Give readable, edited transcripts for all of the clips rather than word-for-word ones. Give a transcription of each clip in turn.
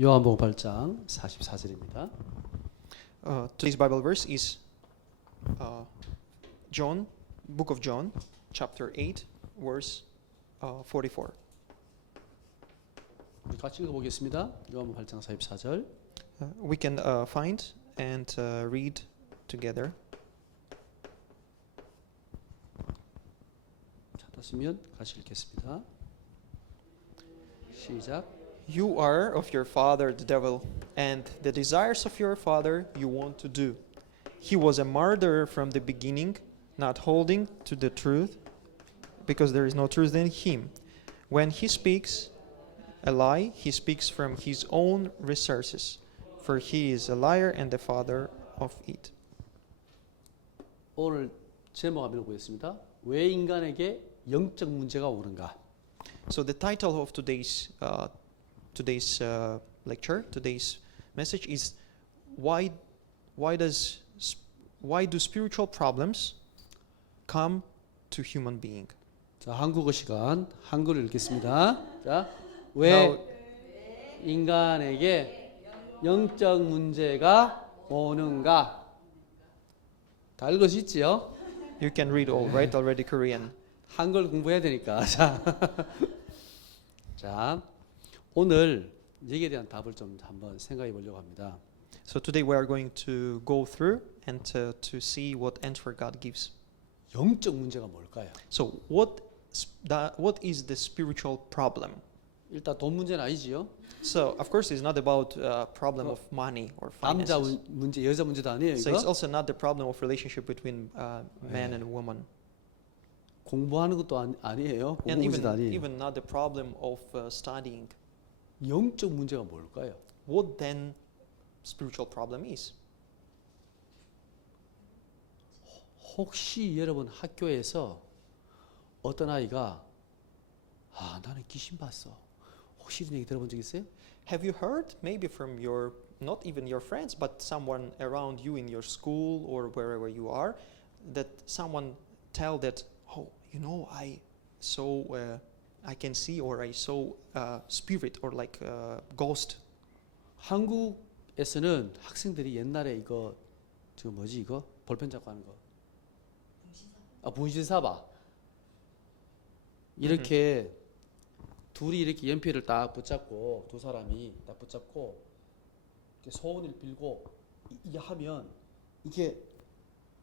요한복음 8장 44절입니다. Today's Bible verse is John, Book of John, chapter 8, verse 44. 우리 같이 읽어보겠습니다. 요한복음 8장 44절. We can find and read together. 찾았으면 같이 읽겠습니다. 시작. You are of your father the devil, and the desires of your father you want to do. He was a murderer from the beginning, not holding to the truth, because there is no truth in him. When he speaks a lie, he speaks from his own resources, for he is a liar and the father of it. 오늘 제목 한번 읽어보겠습니다. 왜 인간에게 영적 문제가 오는가? So the title of today's lecture, today's message is why do spiritual problems come to human being? 자, 한국어 시간 한글을 읽겠습니다. 자, 왜 인간에게 영적 문제가 오는가? 다 읽을 수 있지요? You can read all, right? Already Korean. 한글 공부해야 되니까. 자, 오늘 여기에 대한 답을 좀 한번 생각해 보려고 합니다. So today we are going to go through and to see what answer God gives. 영적 문제가 뭘까요? So what is the spiritual problem? 일단 돈 문제는 아니지요. So of course it's not about problem of money or 남자 finances. 문제, 여자 문제도 아니에요. So it's 이거 also not the problem of relationship between man and woman. 공부하는 것도 아니에요. 공부 And 문제도 아니에요. even not the problem of studying. 영적 문제가 뭘까요? What then spiritual problem is? 혹시 여러분 학교에서 어떤 아이가 나는 귀신 봤어. 혹시 이런 얘기 들어본 적 있어요? Have you heard maybe from your not even your friends but someone around you in your school or wherever you are that someone tell that I saw I can see or I saw spirit or like ghost. 한국에서는 학생들이 옛날에 이거 이거 볼펜 잡고 하는 거. 분신사바. 이렇게 둘이 이렇게 연필을 딱 붙잡고 두 사람이 딱 붙잡고 이렇게 소원을 빌고 이게 하면 이게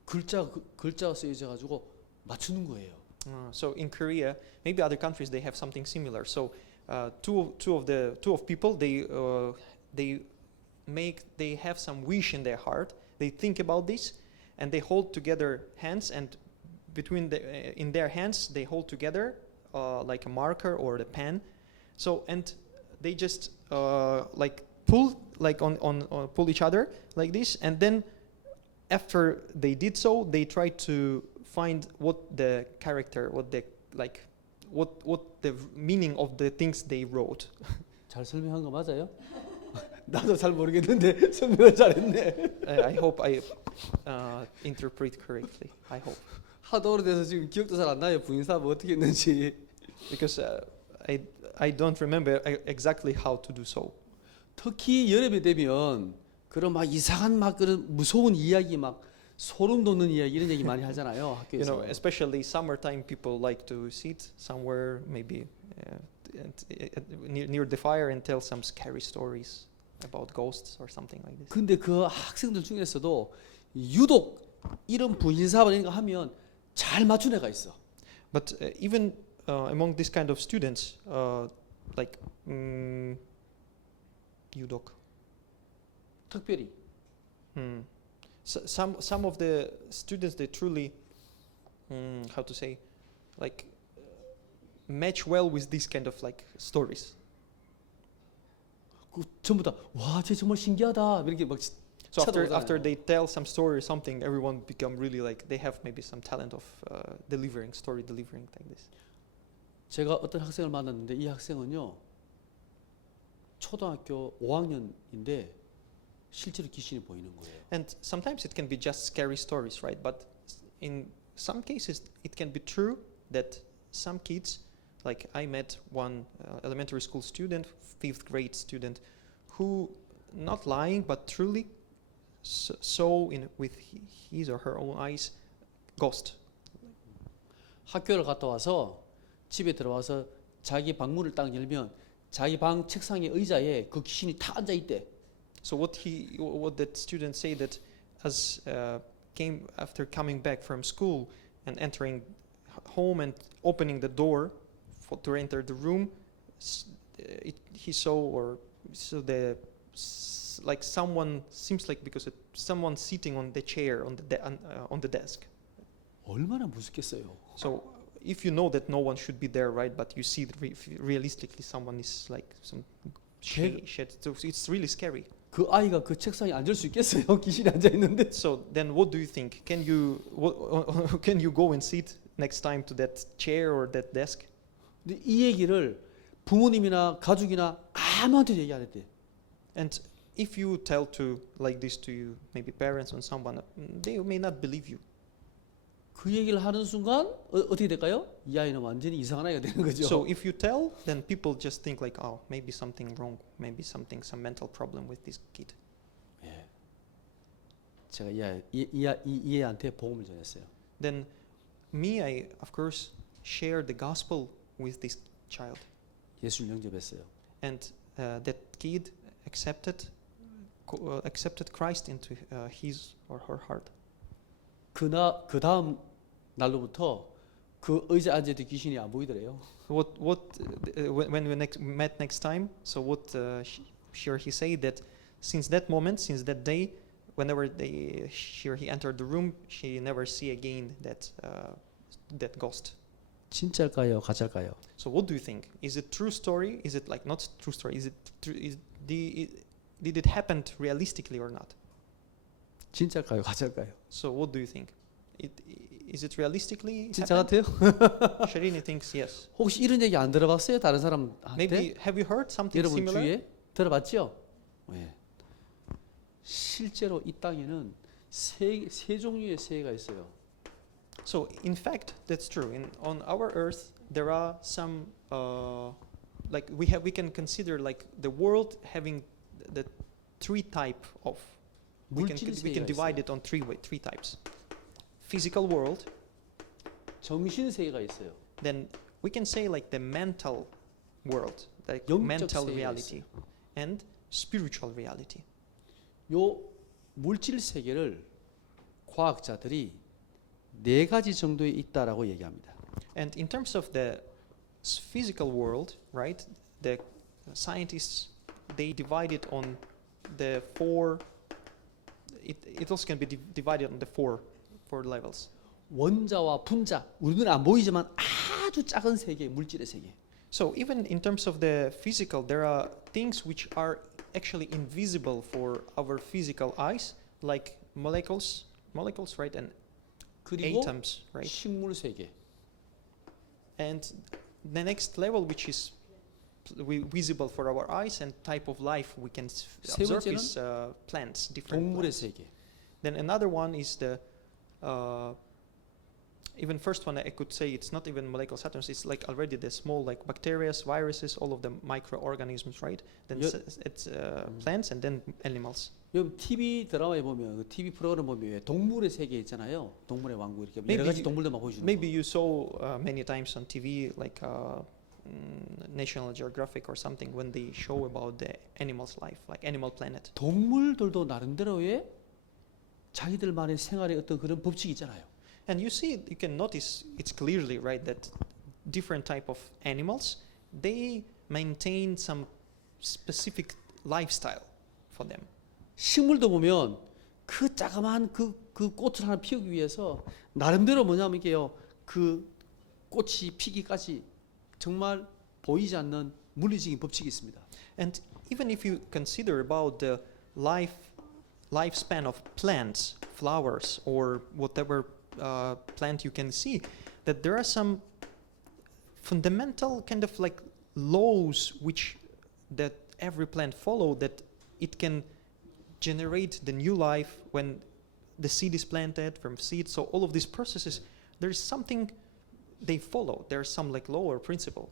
글자가 쓰여져 가지고 맞추는 거예요. So in Korea, maybe other countries they have something similar. So two of people they have some wish in their heart. They think about this and they hold together hands and in their hands they hold together like a marker or a pen. So and they just like pull like on pull each other like this, and then after they did so, they try to find what the meaning of the things they wrote. 잘 설명한 거 맞아요? 나도 잘 모르겠는데 설명을 잘했네. I hope I interpret correctly. I hope. 하도 오래돼서 지금 기억도 잘 안 나요. 부인사 뭐 어떻게 했는지. Because I don't remember exactly how to do so. 특히 여름이 되면 그런 막 이상한 막 그런 무서운 이야기 막 소름 돋는 이야기 이런 얘기 많이 하잖아요. 학교에서. Especially summertime, people like to sit somewhere maybe near the fire and tell some scary stories about ghosts or something like this. 근데 그 학생들 중에서도 유독 이런 분신사바 이런 거 하면 잘 맞춘 애가 있어. But even among this kind of students, like 유독. 특별히. So some of the students they truly how to say like match well with this kind of like stories. 그 전부 다 와, 쟤 정말 신기하다. 이렇게 막 So after they tell some story or something, everyone become really like they have maybe some talent of delivering like this. 제가 어떤 학생을 만났는데 이 학생은요 초등학교 5학년인데 실제로 귀신이 보이는 거예요. And sometimes it can be just scary stories, right? But in some cases it can be true that some kids, like I met one elementary school student, 5th grade student, who, not lying but truly, saw in with his or her own eyes ghost. 학교를 갔다 와서 집에 들어와서 자기 방문을 딱 열면 자기 방 책상의 의자에 그 귀신이 다 앉아 있대. So what that student say that as came after coming back from school and entering home and opening the door to enter the room, he saw or saw like someone seems like because someone sitting on the chair on the desk. 얼마나 무섭겠어요. So if you know that no one should be there, right? But you see that realistically someone is like some shade. So it's really scary. 그 아이가 그 책상에 앉을 수 있겠어요? 귀신이 앉아 있는데. So then, what do you think? Can you go and sit next time to that chair or that desk? 근데 이 얘기를 부모님이나 가족이나 아무한테도 얘기 안 했대. And if you tell to like this to you, maybe parents or someone, they may not believe you. 그 얘기를 하는 순간 어떻게 될까요? 이 아이는 완전히 이상한 아이가 되는 거죠. So if you tell, then people just think like, oh, maybe something wrong, maybe some mental problem with this kid. 예. 제가 이 애한테 복음을 전했어요. Then I of course shared the gospel with this child, 예수를 영접했어요. and that kid accepted Christ into his or her heart. 그 다음 날로부터 그 의자 앉아 있던 귀신이 안 보이더래요. When we met next time, so what he said that since that moment, since that day, whenever he entered the room, she never see again that ghost. 진짜일까요, 가짜일까요? So what do you think? Is it true story? Is it like not true story? Did it happen realistically or not? 진짜일까요, 가짜일까요? So what do you think? Is it realistically 진짜 happened? 같아요? Sharini thinks yes. 혹시 이런 얘기 안 들어봤어요? 다른 사람한테? Maybe have you heard something 여러분 similar? 주위에 들어봤죠? 네. 실제로 이 땅에는 세 종류의 새가 있어요. So in fact, that's true. On our Earth, there are some like we can consider like the world having the three type of. We can divide it on three types. Physical world. 정신 세계가 있어요. Then we can say like the mental world, like 영적 mental 세계가 reality, and spiritual reality. 요 물질 세계를 과학자들이 네 가지 정도에 있다라고 얘기합니다. And in terms of the physical world, right? The scientists they divide it on the four. It also can be divided on the four levels. 원자와 분자, 우리는 안 보이지만 아주 작은 세계, 물질의 세계. So even in terms of the physical, there are things which are actually invisible for our physical eyes, like molecules, right, and 그리고 atoms, right. 식물 세계. And the next level, which is visible for our eyes and type of life we can observe is plants, different 동물의 plants. 세계. Then another one is the even first one I could say it's not even molecular atoms, it's like already the small like bacteria, viruses, all of the microorganisms, right? Then it's plants and then animals. 여러분 TV 드라마에 보면 그 TV 프로그램 보면 왜 동물의 세계 있잖아요. 동물의 왕국 이렇게 여러 가지 동물들만 보여주는 거. Maybe you saw many times on TV like National Geographic or something when they show about the animals' life, like Animal Planet. 동물들도 나름대로의 자기들만의 생활의 어떤 그런 법칙이 있잖아요. And you can notice it's clearly right that different type of animals they maintain some specific lifestyle for them. 식물도 보면 그 자그마한 그 꽃을 하나 피우기 위해서 나름대로 뭐냐면 이게요 그 꽃이 피기까지 정말 보이지 않는 물리적인 법칙이 있습니다. And even if you consider about the lifespan of plants, flowers, or whatever plant you can see, that there are some fundamental kind of like laws which that every plant follow, that it can generate the new life when the seed is planted from seed. So all of these processes, there is something they follow. There's some like law or principle.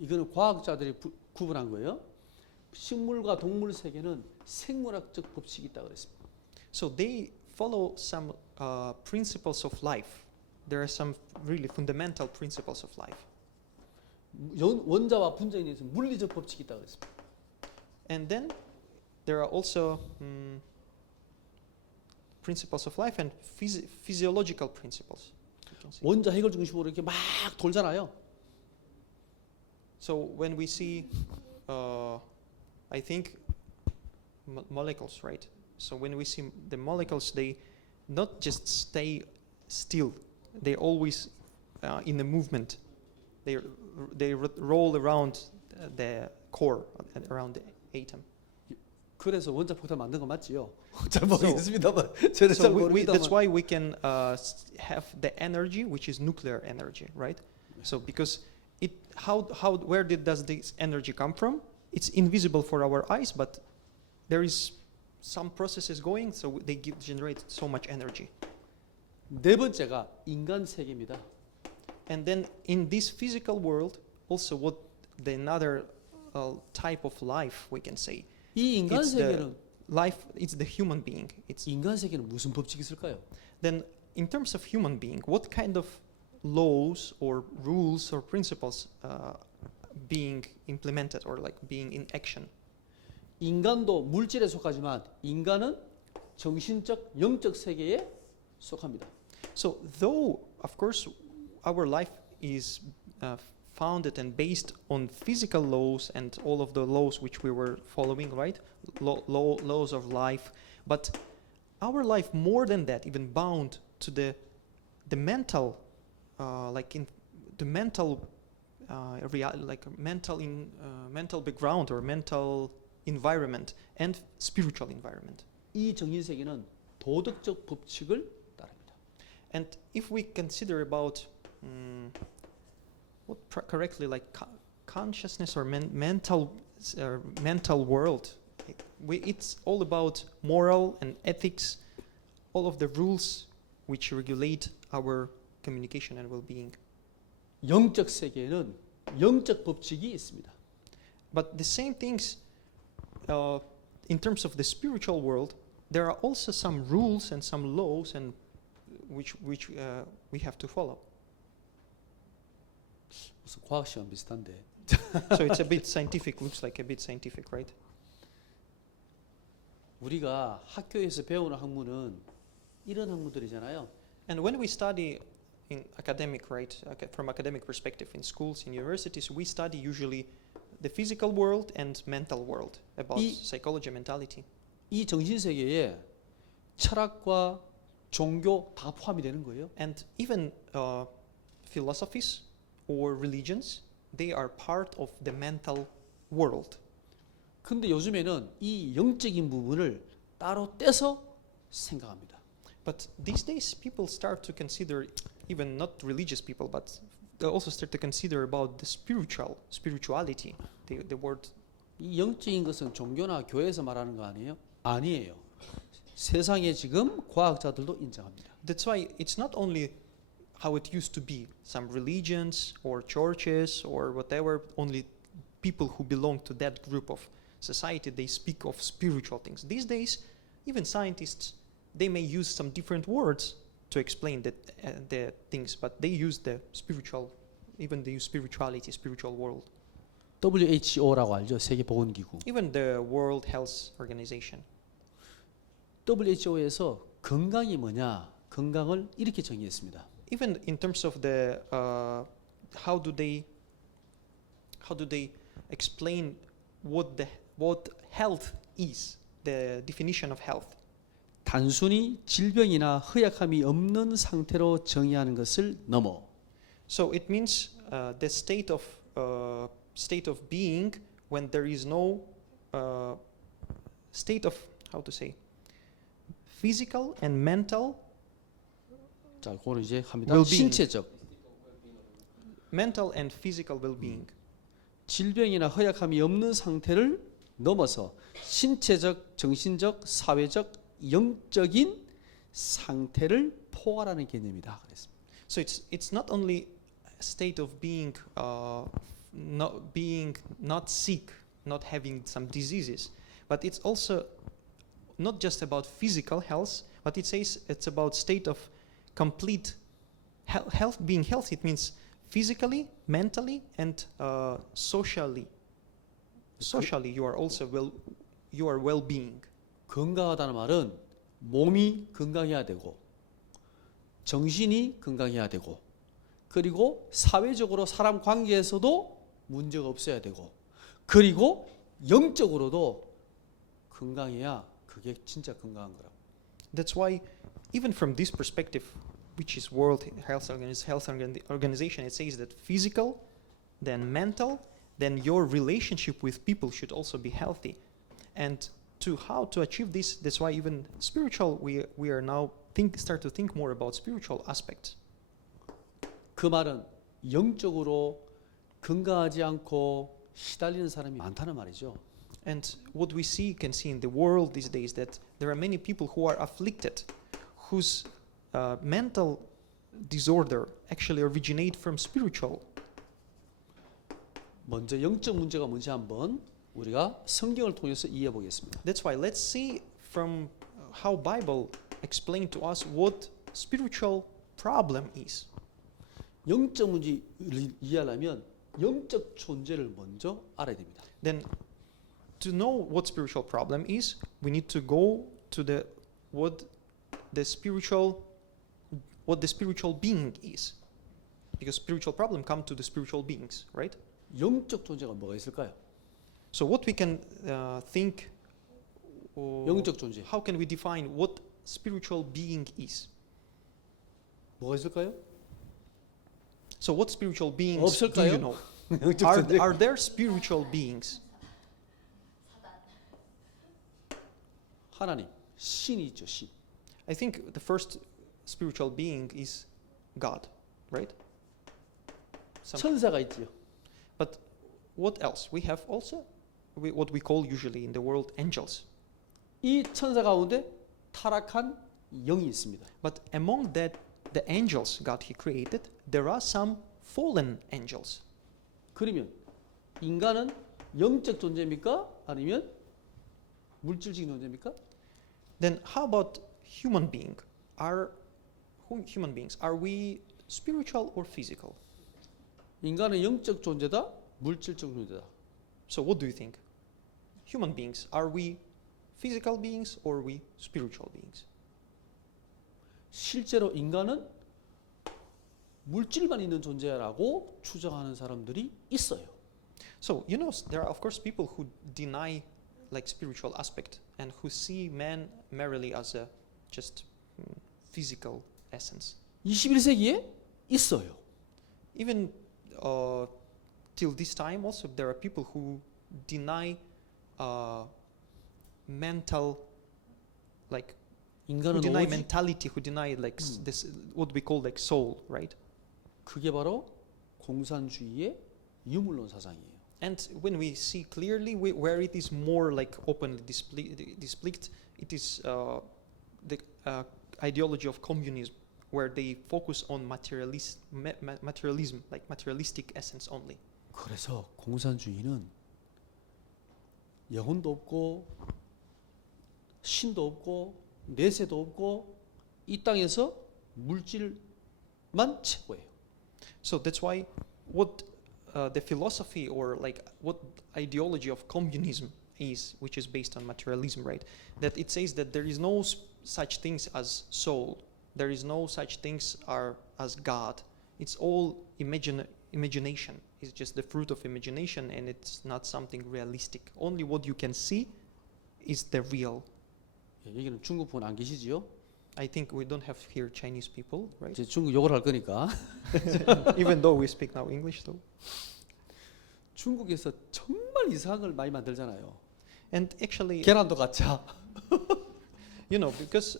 이거는 과학자들이 구분한 거예요. 식물과 동물 세계는 생물학적 법칙이 있다 그랬습니다. So they follow some principles of life. There are some really fundamental principles of life. 원자와 분자에 대해서 물리적 법칙이 있다 그랬습니다. And then there are also principles of life and physiological principles. You can see. 원자 해결 중심으로 이렇게 막 돌잖아요. So when we see, I think molecules, right? So when we see the molecules, they not just stay still; they always in a movement. They roll around the core, around the atom. 그래서 원자폭탄 만든 거 맞지요? 잘 모르겠습니다만 저는 잘 So that's 모르겠다만. why we can have the energy, which is nuclear energy, right? So because where does this energy come from? It's invisible for our eyes, but there is some processes going, so they generate so much energy. 네 번째가 인간 세계입니다. And then in this physical world, also what another type of life we can say. 이 인간 It's 세계는 it's the human being. It's 인간 세계는 무슨 법칙이 있을까요? then in terms of human being, what kind of laws or rules or principles being implemented or like being in action? 인간도 물질에 속하지만 인간은 정신적, 영적 세계에 속합니다. So though of course our life is founded and based on physical laws and all of the laws which we were following, right? Laws of life, but our life more than that, even bound to the mental, like in the mental, mental background or mental environment and spiritual environment. 이 정신 세계는 도덕적 법칙을 따릅니다. And if we consider about correctly like consciousness or mental world, it's all about moral and ethics, all of the rules which regulate our communication and well-being. 영적 세계에는 영적 법칙이 있습니다. But the same things in terms of the spiritual world, there are also some rules and some laws and which we have to follow. 무슨 과학 시험 비슷한데. So it's a bit scientific, looks like a bit scientific, right? 우리가 학교에서 배우는 학문은 이런 학문들이잖아요. And when we study in academic, right, from academic perspective in schools, in universities, we study usually the physical world and mental world about psychology, mentality. 이 정신 세계에 철학과 종교 다 포함이 되는 거예요. And even philosophies or religions, they are part of the mental world. 근데 요즘에는 이 영적인 부분을 따로 떼서 생각합니다. But these days people start to consider, even not religious people, but they also start to consider about the spirituality, the word. 이 영적인 것은 종교나 교회에서 말하는 거 아니에요? 아니에요. 세상에 지금 과학자들도 인정합니다. That's why it's not only how it used to be, some religions or churches or whatever, only people who belong to that group of society, they speak of spiritual things. These days, even scientists, they may use some different words to explain the things, but they use the spiritual, even they use spirituality, spiritual world. WHO라고 알죠? 세계보건기구. Even the World Health Organization. WHO에서 건강이 뭐냐? 건강을 이렇게 정의했습니다. Even in terms of the how do they explain what health is, the definition of health. 단순히 질병이나 허약함이 없는 상태로 정의하는 것을 넘어 So it means the state of being when there is no state of, how to say, physical and mental. 자, 그거는 이제 합니다. well-being. 신체적 Mental and physical well-being. 질병이나 허약함이 없는 상태를 넘어서 신체적, 정신적, 사회적, 영적인 상태를 포괄하는 개념이다. 그랬습니다. So it's not only a state of being not sick, not having some diseases. But it's also not just about physical health, but it says it's about state of complete health. Being healthy, it means physically, mentally, and socially. Socially, you are also you are well-being. 건강하다는 말은 몸이 건강해야 되고 정신이 건강해야 되고 그리고 사회적으로 사람 관계에서도 문제가 없어야 되고 그리고 영적으로도 건강해야 그게 진짜 건강한 거라고. That's why, even from this perspective, which is World Health Organization, it says that physical, then mental, then your relationship with people should also be healthy. And to how to achieve this, that's why even spiritual, we are now start to think more about spiritual aspects. 그 말은 영적으로 건강하지 않고 시달리는 사람이 많다는 말이죠. And what we can see in the world these days, that there are many people who are afflicted, whose mental disorder actually originate from spiritual. 먼저 영적 문제가 뭔지 한번 우리가 성경을 통해서 이해해 보겠습니다. That's why let's see from how Bible explain to us what spiritual problem is. 영적 문제를 이해하려면 영적 존재를 먼저 알아야 됩니다. Then to know what spiritual problem is, we need to go to what the spiritual being is. Because spiritual problem come to the spiritual beings, right? 영적 존재가 뭐가 있을까요? So what we can think, 영적 존재. how can we define what spiritual being is? 뭐가 있을까요? So what spiritual beings do 없을까요? you know? 영적 존재. Are there spiritual beings? 하나님, 신이 있죠, 신. I think the first spiritual being is God, right? 천사가 있지요. But what else? We have also what we call usually in the world angels. 이 천사 가운데 타락한 영이 있습니다. But among the angels God He created, there are some fallen angels. 그러면 인간은 영적 존재입니까? 아니면 물질적인 존재입니까? Then how about human beings? Are we spiritual or physical? 인간은 영적 존재다, 물질적 존재다. So what do you think? Human beings, are we physical beings or are we spiritual beings? 실제로 인간은 물질만 있는 존재라고 추정하는 사람들이 있어요. So you know there are of course people who deny like spiritual aspect and who see man merely as a just physical essence. 21세기에 있어요. Even till this time also there are people who deny mental like who 인간은 deny 오직 mentality, who deny like this what we call like soul, right? 그게 바로 공산주의의 유물론 사상이에요. And when we see clearly where it is more like openly displayed, it is the ideology of communism, where they focus on materialism, like materialistic essence only. 그래서 공산주의는 영혼도 없고 신도 없고 내세도 없고 이 땅에서 물질만 최고예요. So that's why what the philosophy or like what ideology of communism is, which is based on materialism, right? That it says that there is no such things as soul. There is no such things as God. It's all imagination. It's just the fruit of imagination, and it's not something realistic. Only what you can see is the real. 여기는 중국 분 안 계시지요? I think we don't have here Chinese people, right? 이제 중국 욕을 할 거니까. Even though we speak now English, though. 중국에서 정말 이상한 걸 많이 만들잖아요. And actually, 계란도 가짜. you know, because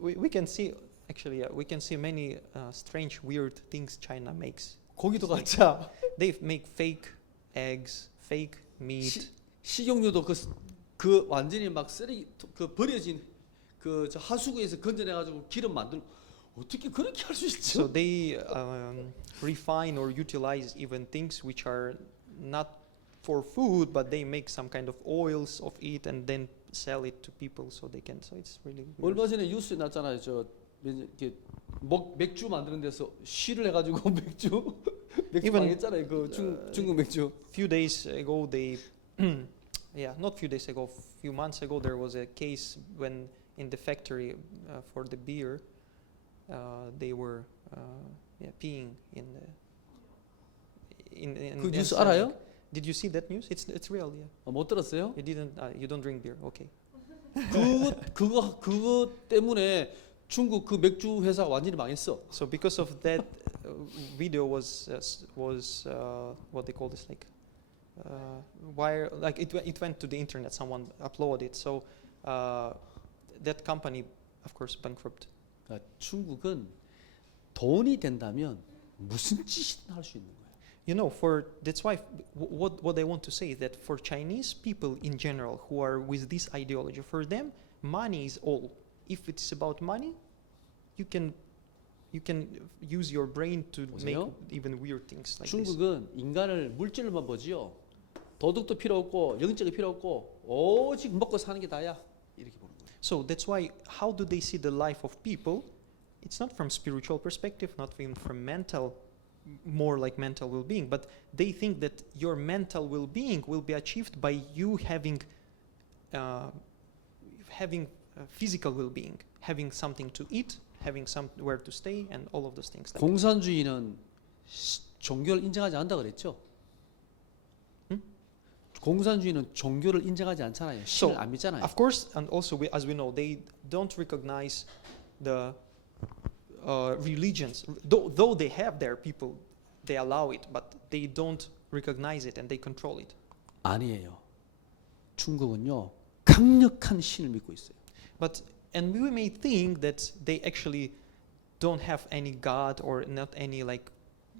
we can see actually we can see many strange, weird things China makes. 고기도 가짜. They make fake eggs, fake meat. 식용유도 그 완전히 막 쓰레기 그 버려진 그 저 하수구에서 건져내 가지고 기름 만들고 어떻게 그렇게 할 수 So 있죠? they refine or utilize even things which are not for food, but they make some kind of oils of it and then sell it to people so they can. So it's really weird. 얼마 전에 뉴스에 났잖아요. 저 이렇게 맥주 만드는 데서 시를 해가지고 맥주 Even, 망했잖아요. 그 중국 맥주. Few days ago, they, yeah, not few days ago, few months ago, there was a case when in the factory for the beer, they were peeing in the. 그 뉴스 selling. 알아요? Did you see that news? It's real, yeah. 못 들었어요? You didn't. You don't drink beer, okay. 그거 때문에 중국 그 맥주 회사 완전히 망했어. So because of that, video was what they call this, like wire, like it went to the internet. Someone uploaded it. So that company, of course, bankrupt. 그러니까 중국은 돈이 된다면 무슨 짓이든 할 수 있는 거예요. You know, that's why what I want to say is that for Chinese people in general who are with this ideology, for them money is all. If it's about money, you can use your brain to make 보세요. even weird things like this. 중국은 인간을 물질로만 보지요. 도덕도 필요 없고 영적이 필요 없고 오직 먹고 사는 게 다야. 이렇게 보는 거예요. So that's why how do they see the life of people? It's not from spiritual perspective, not even from mental, more like mental well-being, but they think that your mental well-being will be achieved by you having physical well-being, having something to eat, having somewhere to stay, and all of those things. 공산주의는 종교를 인정하지 않는다 그랬죠. 공산주의는 종교를 인정하지 않잖아요. 신을 안 믿잖아요. Of course, and also as we know, they don't recognize the religions. Though they have their people, they allow it, but they don't recognize it and they control it. 아니에요. 중국은요 강력한 신을 믿고 있어요. And we may think that they actually don't have any God or not any like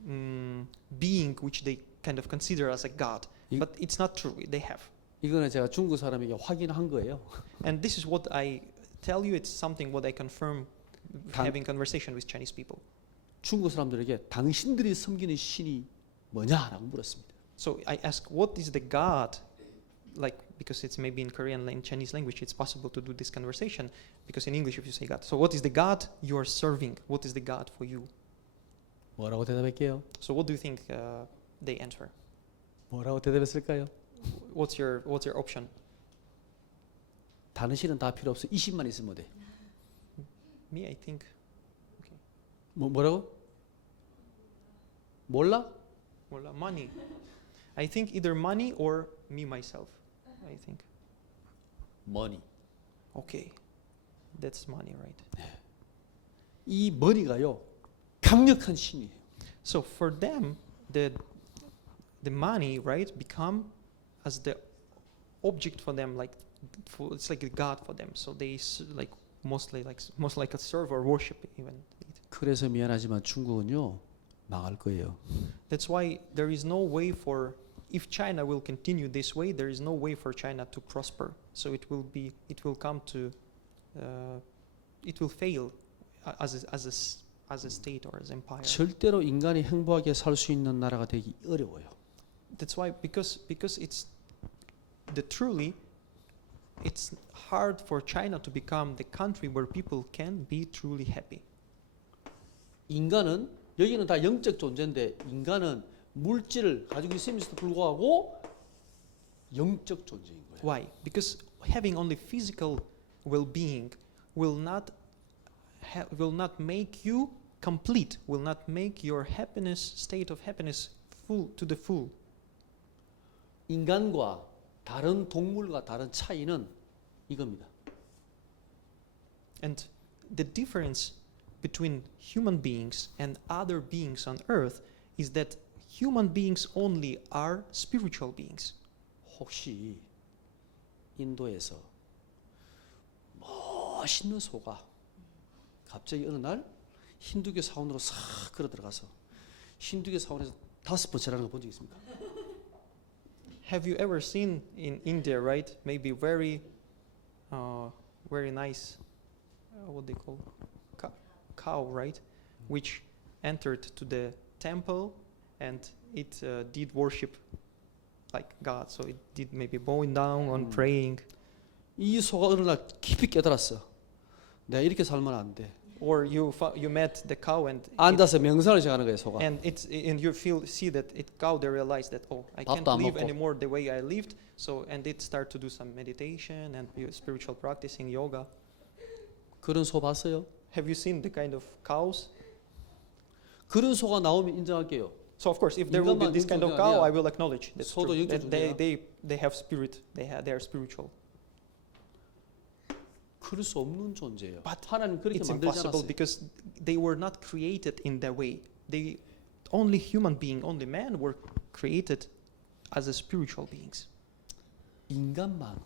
being which they kind of consider as a God. But it's not true. They have. 이거는 제가 중국 사람에게 확인한 거예요. And this is what I tell you. It's something what I confirm having conversation with Chinese people. 중국 사람들에게 당신들이 섬기는 신이 뭐냐라고 물었습니다. So I ask, what is the God? Like, because it's maybe in Korean and Chinese language, it's possible to do this conversation. Because in English, if you say God, so what is the God you are serving? What is the God for you? 뭐라고 대답할게요? So what do you think they answer? 뭐라고 대답했을까요? What's your option? 다른 신은 다 필요 없어. 20만 있으면 돼. Me, I think. 뭐라고? 몰라? Well, money. I think either money or me myself. I think. 머니. Okay, that's money, right? 이 머니가요 강력한 신이에요. So for them, the money, right, become as the object for them, like it's like a god for them. So they like most like a serve or worship even. 그래서 미안하지만 중국은요 망할 거예요. That's why there is no way for, if China will continue this way, there is no way for China to prosper. So it will fail as a state or as empire. 절대로 인간이 행복하게 살 수 있는 나라가 되기 어려워요. That's why because it's it's hard for China to become the country where people can be truly happy. 인간은 여기는 다 영적 존재인데 인간은 물질을 가지고 있음에도 불구하고 영적 존재인 거예요. Why? Because having only physical well-being will not make you complete, will not make your happiness, state of happiness full to the full. 인간과 다른 동물과 다른 차이는 이겁니다. And the difference between human beings and other beings on earth is that human beings only are spiritual beings. 혹시 인도에서 멋있는 소가 갑자기 어느 날 힌두교 사원으로 싹 걸어 들어가서 힌두교 사원에서 5번 절하는 거 본 적 있습니까? Have you ever seen in India, right? Maybe very nice, what they call cow, right? Which entered to the temple and it did worship like God. So it did maybe bowing down on Mm. praying. 이 소가 어느 날 깊이 깨달았어. 내가 이렇게 살면 안 돼. Or you met the cow and 앉아서 명상을 시작하는 거예요, 소가. and you see that cow they realize that I can't 밥도 안 live 먹고. anymore the way I lived. So and it start to do some meditation and spiritual practicing yoga. 그런 소 봤어요? Have you seen the kind of cows? 그런 소가 나오면 인정할게요. So of course, if there will be 인간만 this kind of 영적 cow, 존재야. I will acknowledge that's 소도 true. 영적 That they, 존재야. they have spirit. They are spiritual. 그럴 수 없는 존재예요. 하나님 그렇게 It's 만들지 impossible 않았어요. because they were not created in that way. They only human being, only man were created as a spiritual beings. 인간만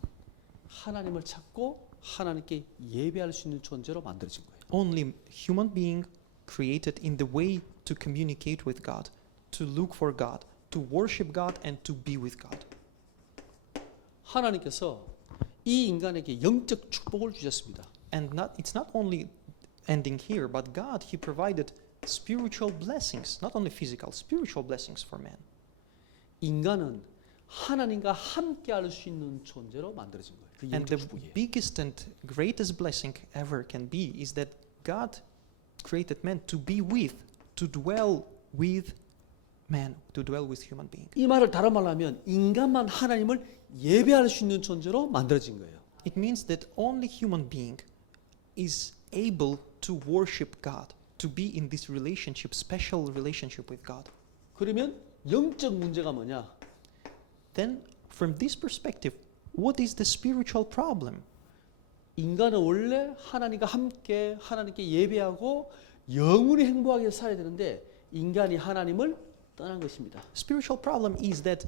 하나님을 찾고 하나님께 예배할 수 있는 존재로 만들어진 거예요. Only human being created in the way to communicate with God, to look for God, to worship God and to be with God. 하나님께서 이 인간에게 영적 축복을 주셨습니다. And it's not only ending here, but God, He provided spiritual blessings, not only physical, spiritual blessings for man. 인간은 하나님과 함께 할 수 있는 존재로 만들어진 거예요. 그 And 영적 the 축복이에요. biggest and greatest blessing ever can be is that God created man to be with, to dwell with man, to dwell with human being. 이 말을 다른 말로 하면 인간만 하나님을 예배할 수 있는 존재로 만들어진 거예요. It means that only human being is able to worship God, to be in this relationship, special relationship with God. 그러면 영적 문제가 뭐냐? Then from this perspective, what is the spiritual problem? 인간은 원래 하나님과 함께 하나님께 예배하고 영원히 행복하게 살아야 되는데 인간이 하나님을 떠난 것입니다. Spiritual problem is that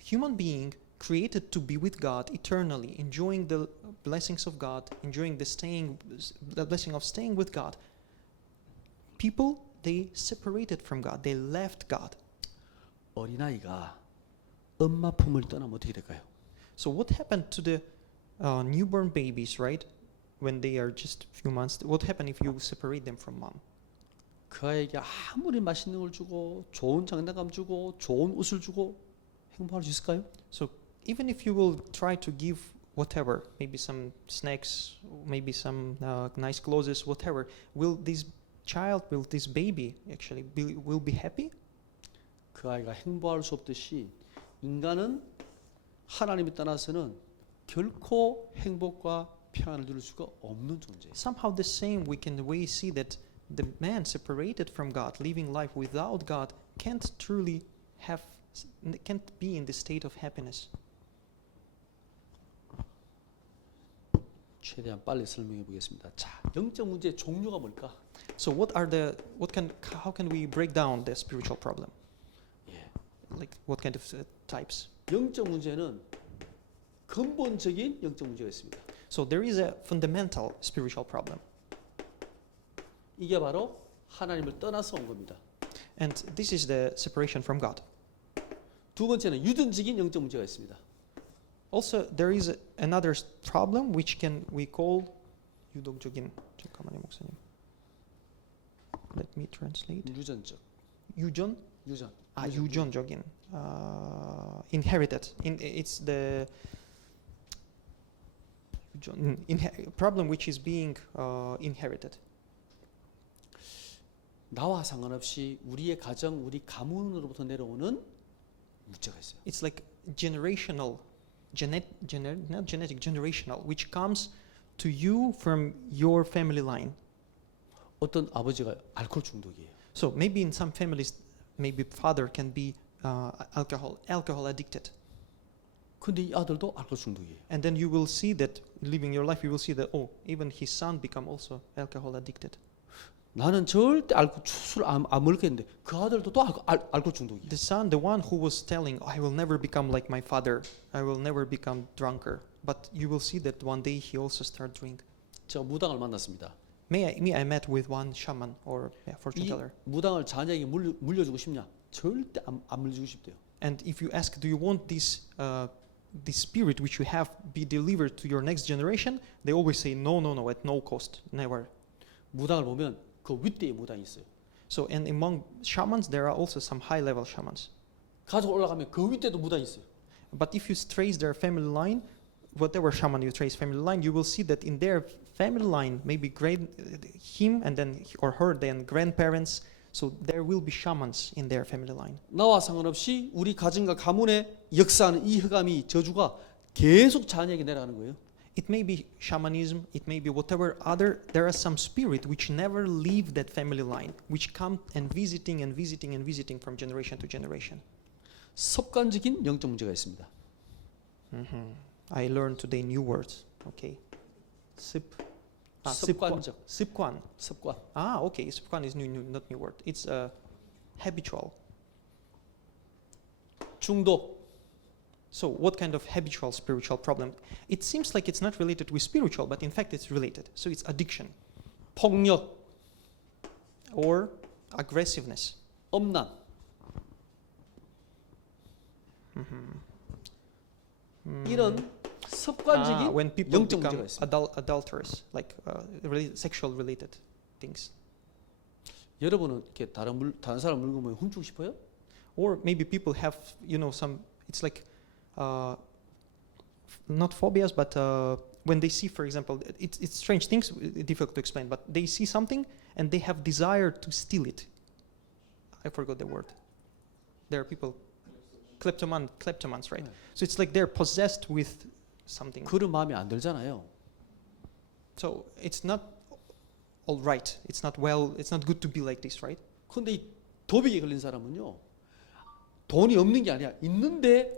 human being created to be with God eternally, enjoying the blessings of God, enjoying the blessing of staying with God. People, they separated from God. They left God. 어린아이가 엄마 품을 떠나면 어떻게 될까요? So what happened to the newborn babies, right? When they are just a few months, what happened if you separate them from mom? 그 아이에게 아무리 맛있는 걸 주고 좋은 장난감 주고 좋은 옷을 주고 행복할 수 있을까요? So even if you will try to give whatever, maybe some snacks, maybe some nice clothes, whatever, will this baby actually will be happy? 그 아이가 행복할 수 없듯이 인간은 하나님이 떠나서는 결코 행복과 평안을 누릴 수가 없는 존재예요. Somehow the same we see that the man separated from God, living life without God, can't be in the state of happiness. 최대한 빨리 설명해 보겠습니다. 자, 영적 문제의 종류가 뭘까? So how can we break down the spiritual problem? 예. Like what kind of types? 영적 문제는 근본적인 영적 문제가 있습니다. So there is a fundamental spiritual problem. 이게 바로 하나님을 떠나서 온 겁니다. And this is the separation from God. 두 번째는 유전적인 영적 문제가 있습니다. Also, there is another problem which we call 유동적인. 잠깐만요, 목사님. Let me translate. 유전적. 유전? 유전. 유전적인. Inherited. It's the problem which is being inherited. 나와 상관없이 우리의 가정, 우리 가문으로부터 내려오는 문제가 있어요. It's like generational, not genetic, generational, which comes to you from your family line. 어떤 아버지가 알코올 중독이에요. So maybe in some families, maybe father can be alcohol addicted. 근데 이 아들도 알코올 중독이에요. And then you will see that living your life, you will see that even his son become also alcohol addicted. 나는 절대 술안 먹겠는데 그 아들도 또 알코올 중독이에요. The son, the one who was telling, I will never become like my father, I will never become drunker. But you will see that one day he also start drink. 제가 무당을 만났습니다. I met with one shaman or fortune 이 teller. 무당을 자녀에게 물려주고 싶냐? 절대 안 물려주고 싶대요. And if you ask, do you want this spirit which you have be delivered to your next generation? They always say, no, at no cost, never. 무당을 보면 그 윗대에 무당이 있어요. So and among shamans, there are also some high-level shamans. 가족 올라가면 그 윗대도 무당이 있어요. But if you trace their family line, whatever shaman you trace family line, you will see that in their family line, maybe him and then or her, then grandparents. So there will be shamans in their family line. 나와 상관없이 우리 가정과 가문에 역사하는 이 흑암이 저주가 계속 자녀에게 내려가는 거예요. It may be shamanism, it may be whatever other. There are some spirit which never leave that family line, which come and visiting and visiting and visiting from generation to generation. 습관적인 영적 문제가 있습니다. I learned today new words. Okay. 습관적. 습관. 습관. Ah, okay. 습관 is new, not new word. It's habitual. 중독. So what kind of habitual spiritual problem? It seems like it's not related with spiritual, but in fact it's related. So it's addiction 폭력. or aggressiveness. 엄란. 이런 습관적인 When people 영적 become 문제가 있습니다. adulterous, like sexual related things. 여러분은 이렇게 다른 사람 물건 보면 훔치고 싶어요? Or maybe people have, some, it's like, not phobias, but when they see, for example, it's strange things, difficult to explain, but they see something and they have desire to steal it. I forgot the word. There are people, kleptomans, right? 네. So it's like they're possessed with something. 그런 마음이 안 들잖아요. So it's not all right. It's not well. It's not good to be like this, right? 근데 이 도박에 걸린 사람은요. 돈이 없는 게 아니야. 있는데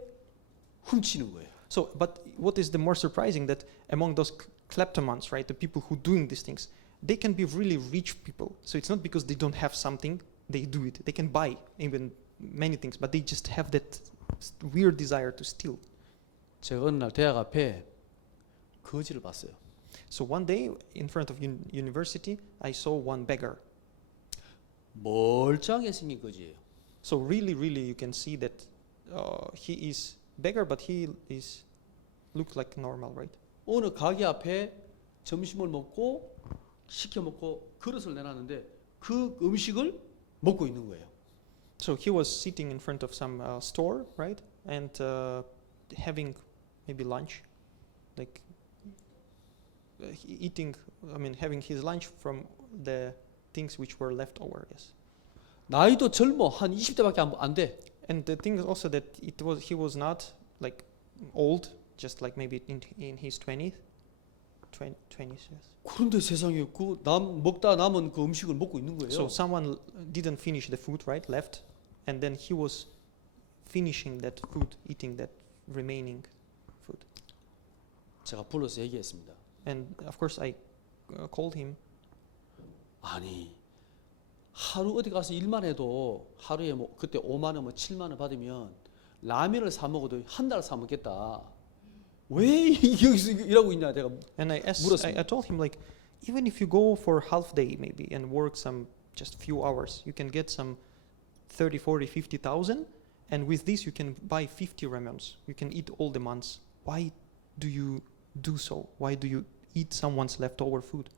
훔치는 거예요. So, but what is the more surprising that among those kleptomans, right, the people who doing these things, they can be really rich people. So it's not because they don't have something, they do it. They can buy even many things, but they just have that weird desire to steal. 제가 어느 날 대학 앞에 거지를 봤어요. So one day in front of university, I saw one beggar. 멀쩡하게 생긴 거지예요. So really, you can see that he is beggar, but he is looks like normal, right? 어느 가게 앞에 점심을 먹고 시켜 먹고 그릇을 내놨는데 그 음식을 먹고 있는 거예요. So he was sitting in front of some store, right, and having maybe lunch, like eating. I mean, having his lunch from the things which were left over. Yes. 나이도 젊어 한 20대밖에 안 돼. And the thing is also that he was not like old, just like maybe in his 20s, yes. 그런데 세상에 그 먹다 남은 그 음식을 먹고 있는 거예요. So someone didn't finish the food, right, left, and then he was finishing that food, eating that remaining food. 제가 불러서 얘기했습니다. And of course I called him. 아니 하루 어디 가서 일만 해도 하루에 뭐 그때 5만 원, 뭐 7만 원 받으면 라면을 사 먹어도 한 달 사 먹겠다. 왜 여기서 일하고 있냐 내가 And I asked, 물었습니다. I told him like, even if you go for half day maybe and work some just few hours, you can get some 30, 40, 50,000, and with this you can buy 50 ramyons. You can eat all the months. Why do you do so? Why do you eat someone's leftover food?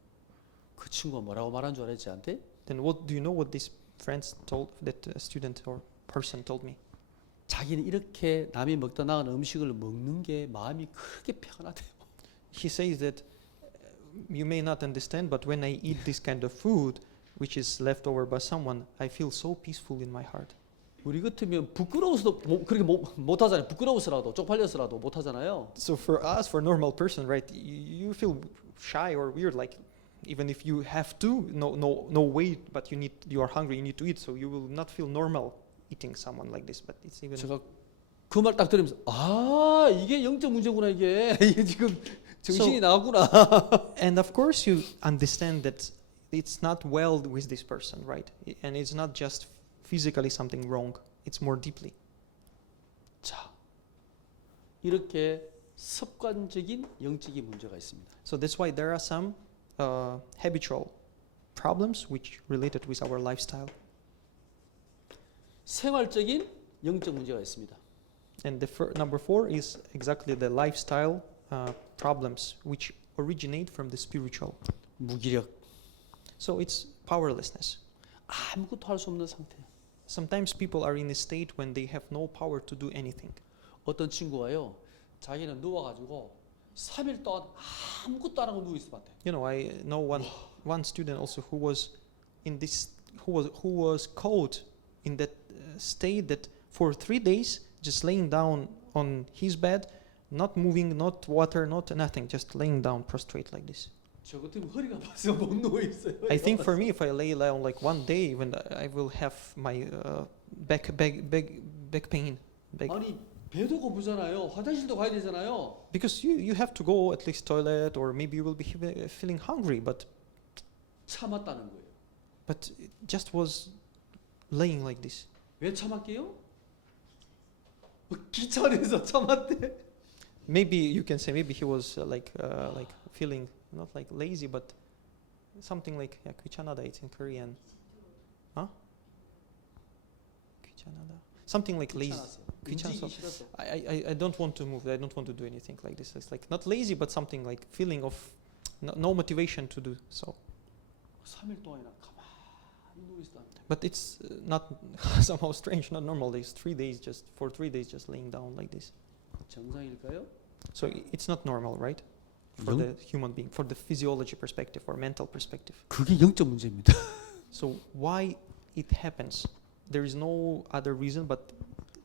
그 친구가 뭐라고 말한 줄 알았지 한테? Then what do you know what this friends told, that student or person told me? 자기는 이렇게 남이 먹다 나간 음식을 먹는 게 마음이 크게 평안하대요. He says that you may not understand, but when I eat this kind of food, which is left over by someone, I feel so peaceful in my heart. 우리 같으면 부끄러워서도 그렇게 못 하잖아요. 부끄러워서라도 쪽팔려서라도 못 하잖아요. So for us, for normal person, right, you feel shy or weird, like even if you have to, no way, but you are hungry, you need to eat, so you will not feel normal eating someone like this. But it's even. 제가 그 말 딱 들으면서 아 이게 영적 문제구나 이게 이게 지금 정신이 나갔구나. And of course, you understand that it's not well with this person, right? And it's not just physically something wrong; it's more deeply. 자 이렇게 습관적인 영적인 문제가 있습니다. So that's why there are some habitual problems which related with our lifestyle. 생활적인 영적 문제가 있습니다. And the number 4 is exactly the lifestyle problems which originate from the spiritual. 무기력. So it's powerlessness. 아무것도 할 수 없는 상태. Sometimes people are in a state when they have no power to do anything. 어떤 친구가요, 자기는 누워가지고 3일 동안 아무것도 안 하고 누워 있어봤대. You know, I know one student also who was in this who was caught in that state that for 3 days just laying down on his bed, not moving, not water, not nothing, just laying down prostrate like this. 저 같으면 허리가 아파서 못 누워 있어요. I think for me, if I lay down like one day, when I will have my back pain. 아니 배도 고프잖아요. 화장실도 가야 되잖아요. Because you have to go at least toilet, or maybe you will be feeling hungry, but 참았다는 거예요. it just was laying like this. 왜 참았게요? 귀찮아서 참았대. Maybe you can say maybe he was like feeling not like lazy, but something like 귀찮아다. It's in Korean. Huh? 귀찮아다. Something like lazy. 움직이기 싫어서. I don't want to move. I don't want to do anything like this. It's like not lazy, but something like feeling of no motivation to do so. 3일 동안이나 가만히 누워 있었다. But it's not somehow strange, not normal. It's 3 days for 3 days just laying down like this. 정상일까요? So it's not normal, right? For the human being, for the physiology perspective or mental perspective. 그게 영적 문제입니다. So why it happens? There is no other reason, but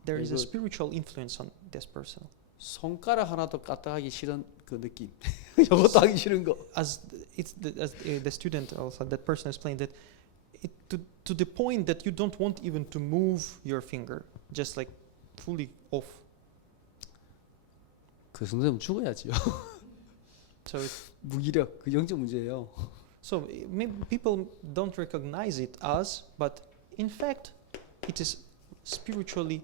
there is a spiritual influence on this person. 손가락 하나도 까딱하기 싫은 그 느낌. 이것도 하기 싫은 거. As the student also, that person explained that to the point that you don't want even to move your finger, just like fully off. 그 정도면 죽어야지요. So 무기력 그 영적 문제예요. so maybe people don't recognize it as, but in fact, it is spiritually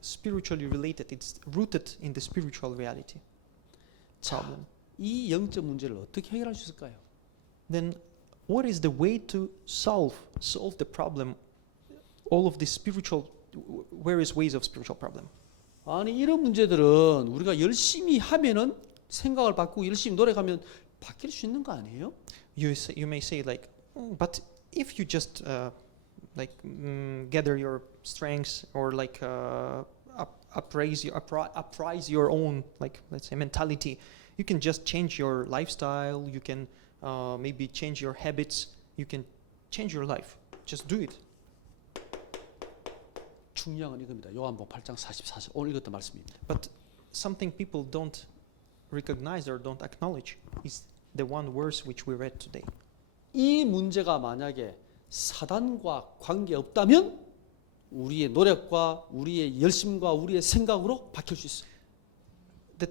related. It's rooted in the spiritual reality problem. 이 영적 문제를 어떻게 해결할 수 있을까요? Then what is the way to solve the problem, all of these various ways of spiritual problem? 아니 이런 문제들은 우리가 열심히 하면은 생각을 바꾸고 열심히 노력하면 바뀔 수 있는 거 아니에요? You may say like, but if you just gather your strengths, or like apprise your own, like let's say, mentality, you can just change your lifestyle. You can maybe change your habits. You can change your life. Just do it. 중요한 건 이겁니다. 요한복음 8장 44절 오늘 읽었던 말씀입니다. But something people don't recognize or don't acknowledge is the one verse which we read today. 이 문제가 만약에 사단과 관계 없다면 우리의 노력과 우리의 열심과 우리의 생각으로 바뀔 수 있어요. The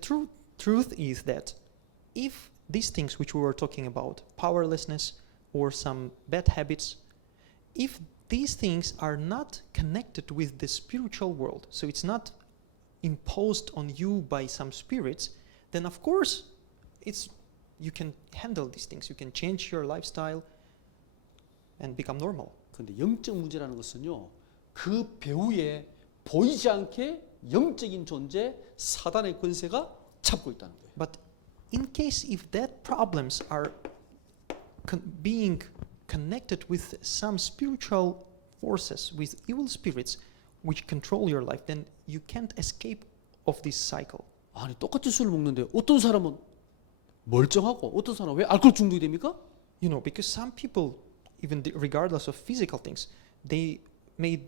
truth is that if these things which we were talking about, powerlessness or some bad habits, if these things are not connected with the spiritual world, so it's not imposed on you by some spirits, then of course you can handle these things. You can change your lifestyle and become normal. 그런데 영적 문제라는 것은요. 그 배후에 보이지 않게 영적인 존재 사단의 권세가 잡고 있다는 거예요. But in case if that problems are being connected with some spiritual forces, with evil spirits which control your life, then you can't escape of this cycle. 아니 똑같이 술을 먹는데 어떤 사람은 멀쩡하고 어떤 사람은 왜 알코올 중독이 됩니까? You know, because some people, even regardless of physical things, they may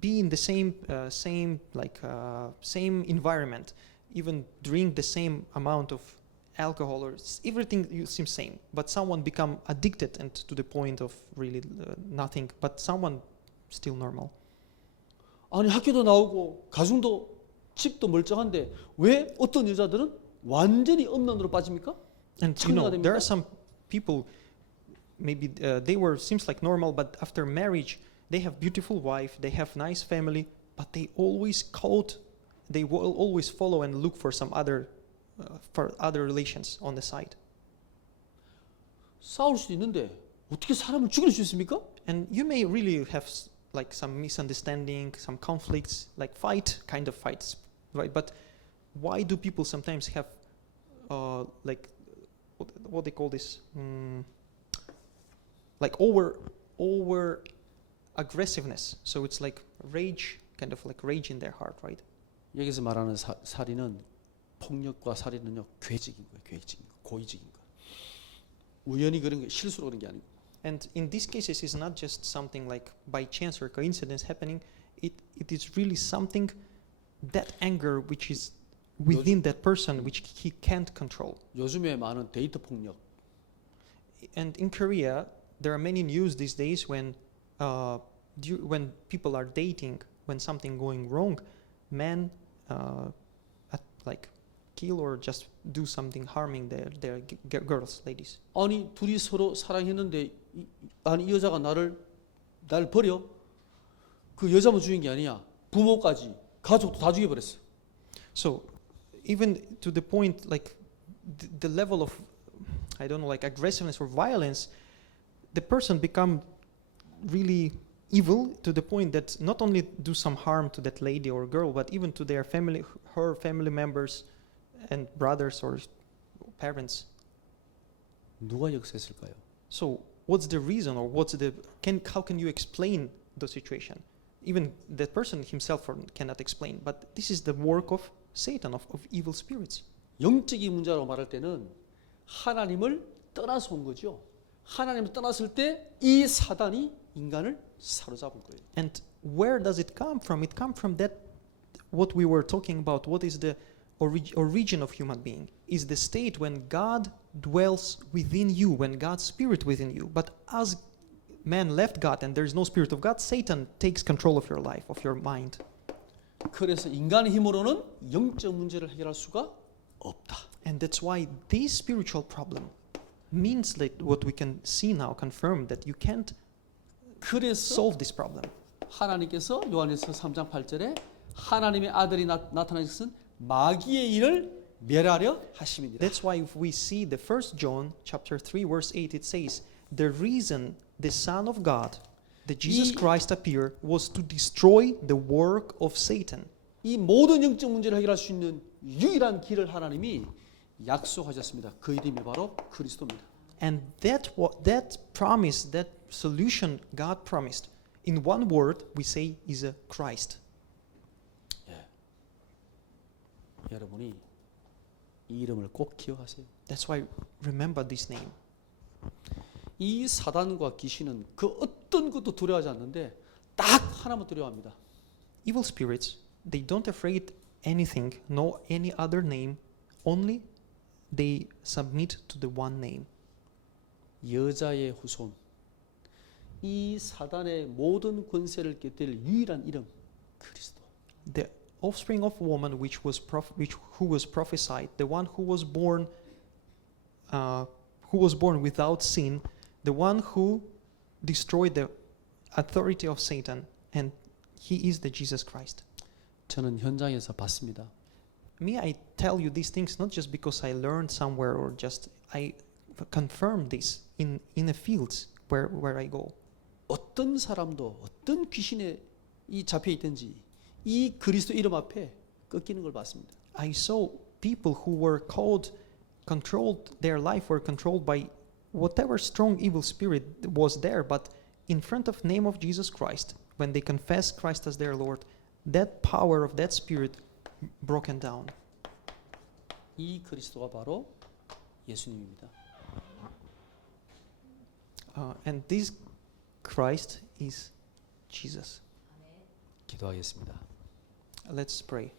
be in the same environment, even drink the same amount of alcohol, or everything seems same, but someone become addicted and to the point of really nothing, but someone still normal. 아니 학교도 나오고 가정도 집도 멀쩡한데 왜 어떤 여자들은 완전히 음란으로 빠집니까? And you know, there are some people, maybe they were seems like normal, but after marriage they have beautiful wife, they have nice family, but they always they will always follow and look for some other relations on the side. 싸울 수도 있는데 어떻게 사람을 죽일 수 있습니까? And you may really have like some misunderstanding, some conflicts, like kind of fights, right? But why do people sometimes have like what they call this, like over aggressiveness? So it's like rage, kind of like rage in their heart, right? 여기서 말하는 살인은 폭력과 살인은요 계획적인 거예요. 계획적인 거, 고의적인 거. 우연히 그런 게 실수로 그런 게 아니고. And in these cases, it's not just something like by chance or coincidence happening. It is really something, that anger which is within that person, which he can't control. 요즘에 많은 데이트 폭력. And in Korea, there are many news these days when when people are dating, when something going wrong, men like kill or just do something harming their girls, ladies. 아니 둘이 서로 사랑했는데 아니 이 여자가 날 버려? 그 여자만 죽인 게 아니야. 부모까지 가족도 다 죽여버렸어. So even to the point like the level of, I don't know, like aggressiveness or violence, the person become really evil to the point that not only do some harm to that lady or girl, but even to their family, her family members and brothers or parents. 누가 역사했을까요? So what's the reason, or how can you explain the situation? Even that person himself cannot explain, but this is the work of Satan, of evil spirits. 영적인 문제로 말할 때는 하나님을 떠나서 온 거죠. 하나님을 떠났을 때 이 사단이 인간을 사로잡은 거예요. And where does it come from? It comes from that, what we were talking about. What is the origin of human being? Is the state when God dwells within you, when God's spirit within you. But as man left God and there is no spirit of God, Satan takes control of your life, of your mind. 그래서 인간의 힘으로는 영적 문제를 해결할 수가 없다. And that's why this spiritual problem means that what we can see now confirmed that you can't 그래서 solve this problem. 하나님께서 요한일서 3장 8절에 하나님의 아들이 나타나신 것은 마귀의 일을 멸하려 하심이니라. That's why if we see the 1 John chapter 3 verse 8, it says, the reason the Son of God, that Jesus Christ appeared, was to destroy the work of Satan. 이 모든 영적 문제를 해결할 수 있는 유일한 길을 하나님이 약속하셨습니다. 그 이름이 바로 그리스도입니다. And that promise, that solution God promised, in one word we say is a Christ. 여러분이 이 이름을 꼭 기억하세요. That's why remember this name. 이 사단과 귀신은 그 어떤 것도 두려워하지 않는데 딱 하나만 두려워합니다. Evil spirits, they don't afraid anything, no any other name, only they submit to the one name. 여자의 후손. 이 사단의 모든 권세를 깨뜨릴 유일한 이름 그리스도. The offspring of woman who was prophesied, the one who was born without sin, the one who destroyed the authority of Satan, and he is the Jesus Christ. 저는 현장에서 봤습니다. Me, I tell you these things not just because I learned somewhere or just I confirm this in the fields where I go. 어떤 사람도 어떤 귀신에 이 잡혀 있든지 이 그리스도 이름 앞에 꺾이는 걸 봤습니다. I saw people who were controlled, their life were controlled by whatever strong evil spirit was there, but in front of name of Jesus Christ, when they confess Christ as their Lord, that power of that spirit broken down. 이 그리스도가 바로 예수님입니다. And this Christ is Jesus. 기도하겠습니다. Let's pray.